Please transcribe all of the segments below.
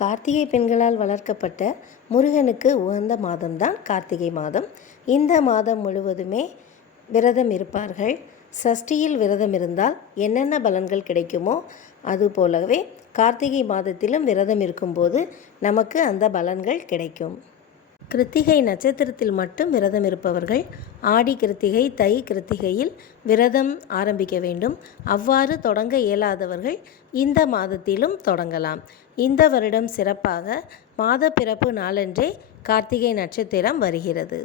கார்த்திகை பெண்களால் வளர்க்கப்பட்ட முருகனுக்கு உகந்த மாதம்தான் கார்த்திகை மாதம். இந்த மாதம் முழுவதுமே விரதம் இருப்பார்கள். சஷ்டியில் விரதம் இருந்தால் என்னென்ன பலன்கள் கிடைக்குமோ அதுபோலவே கார்த்திகை மாதத்திலும் விரதம் இருக்கும்போது நமக்கு அந்த பலன்கள் கிடைக்கும். கிருத்திகை நட்சத்திரத்தில் மட்டும் விரதம் இருப்பவர்கள் ஆடி கிருத்திகை, தை கிருத்திகையில் விரதம் ஆரம்பிக்க வேண்டும். அவ்வாறு தொடங்க இயலாதவர்கள் இந்த மாதத்திலும் தொடங்கலாம். இந்த வருடம் சிறப்பாக மாத பிறப்பு நாளன்றே கார்த்திகை நட்சத்திரம் வருகிறது.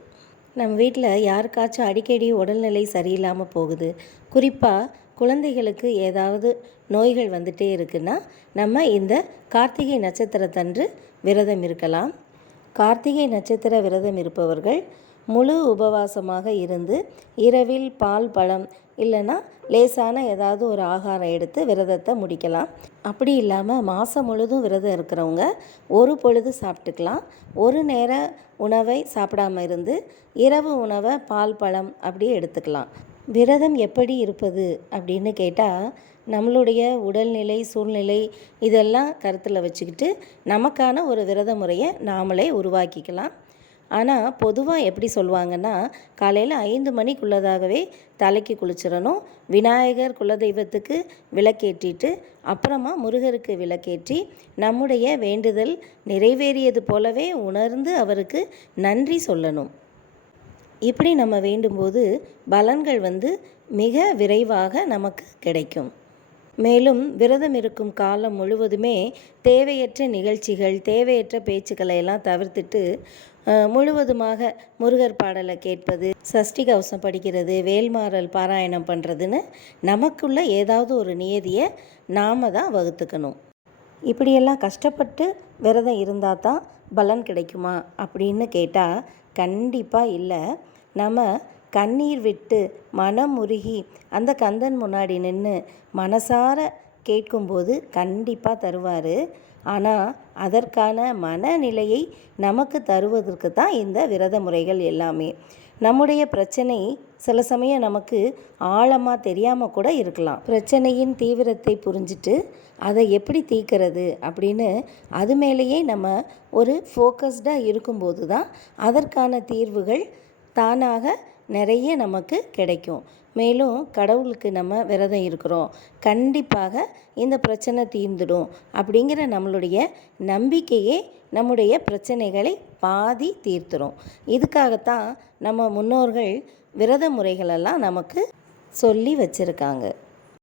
நம்ம வீட்டில் யாருக்காச்சும் அடிக்கடி உடல்நிலை சரியில்லாமல் போகுது, குறிப்பாக குழந்தைகளுக்கு ஏதாவது நோய்கள் வந்துட்டே இருக்குன்னா நம்ம இந்த கார்த்திகை நட்சத்திரத்தன்று விரதம் இருக்கலாம். கார்த்திகை நட்சத்திர விரதம் இருப்பவர்கள் முழு உபவாசமாக இருந்து இரவில் பால், பழம் இல்லைன்னா லேசான ஏதாவது ஒரு ஆகாரம் எடுத்து விரதத்தை முடிக்கலாம். அப்படி இல்லாமல் மாதம் முழுதும் விரதம் இருக்கிறவங்க ஒரு பொழுது சாப்பிட்டுக்கலாம். ஒரு நேர உணவை சாப்பிடாமல் இருந்து இரவு உணவை பால், பழம் அப்படியே எடுத்துக்கலாம். விரதம் எப்படி இருப்பது அப்படின்னு கேட்டால், நம்மளுடைய உடல்நிலை, சூழ்நிலை இதெல்லாம் கருத்தில் வச்சுக்கிட்டு நமக்கான ஒரு விரத முறையை நாமளே உருவாக்கிக்கலாம். ஆனால் பொதுவாக எப்படி சொல்லுவாங்கன்னா, காலையில் 5 மணிக்குள்ளதாகவே தலைக்கு குளிச்சிடணும். விநாயகர் குலதெய்வத்துக்கு விளக்கேற்றிட்டு அப்புறமா முருகருக்கு விளக்கேற்றி நம்முடைய வேண்டுதல் நிறைவேறியது போலவே உணர்ந்து அவருக்கு நன்றி சொல்லணும். இப்படி நம்ம வேண்டும்போது பலன்கள் மிக விரைவாக நமக்கு கிடைக்கும். மேலும் விரதம் இருக்கும் காலம் முழுவதுமே தேவையற்ற நிகழ்ச்சிகள், தேவையற்ற பேச்சுக்களை எல்லாம் தவிர்த்துட்டு முழுவதுமாக முருகர் பாடலை கேட்பது, சஷ்டி கவசம் படிக்கிறது, வேல்மாறல் பாராயணம் பண்ணுறதுன்னு நமக்குள்ள ஏதாவது ஒரு நியதியை நாம் தான் வகுத்துக்கணும். இப்படியெல்லாம் கஷ்டப்பட்டு விரதம் இருந்தால் தான் பலன் கிடைக்குமா அப்படின்னு கேட்டால் கண்டிப்பாக இல்லை. நம்ம கண்ணீர் விட்டு மனம் உருகி அந்த கந்தன் முன்னாடி நின்று மனசார கேட்கும்போது கண்டிப்பாக தருவார். ஆனால் அதற்கான மனநிலையை நமக்கு தருவதற்கு தான் இந்த விரத முறைகள் எல்லாமே. நம்முடைய பிரச்சனை சில சமயம் நமக்கு ஆழமாக தெரியாமல் கூட இருக்கலாம். பிரச்சனையின் தீவிரத்தை புரிஞ்சிட்டு அதை எப்படி தீர்க்கிறது அப்படின்னு அது மேலேயே நம்ம ஒரு ஃபோக்கஸ்டாக இருக்கும்போது தான் அதற்கான தீர்வுகள் தானாக நிறைய நமக்கு கிடைக்கும். மேலும் கடவுளுக்கு நம்ம விரதம் இருக்கிறோம், கண்டிப்பாக இந்த பிரச்சனை தீர்ந்துடும் அப்படிங்கிற நம்மளுடைய நம்பிக்கையே நம்முடைய பிரச்சனைகளை பாதி தீர்த்துரும். இதுக்காகத்தான் நம்ம முன்னோர்கள் விரத முறைகளெல்லாம் நமக்கு சொல்லி வச்சுருக்காங்க.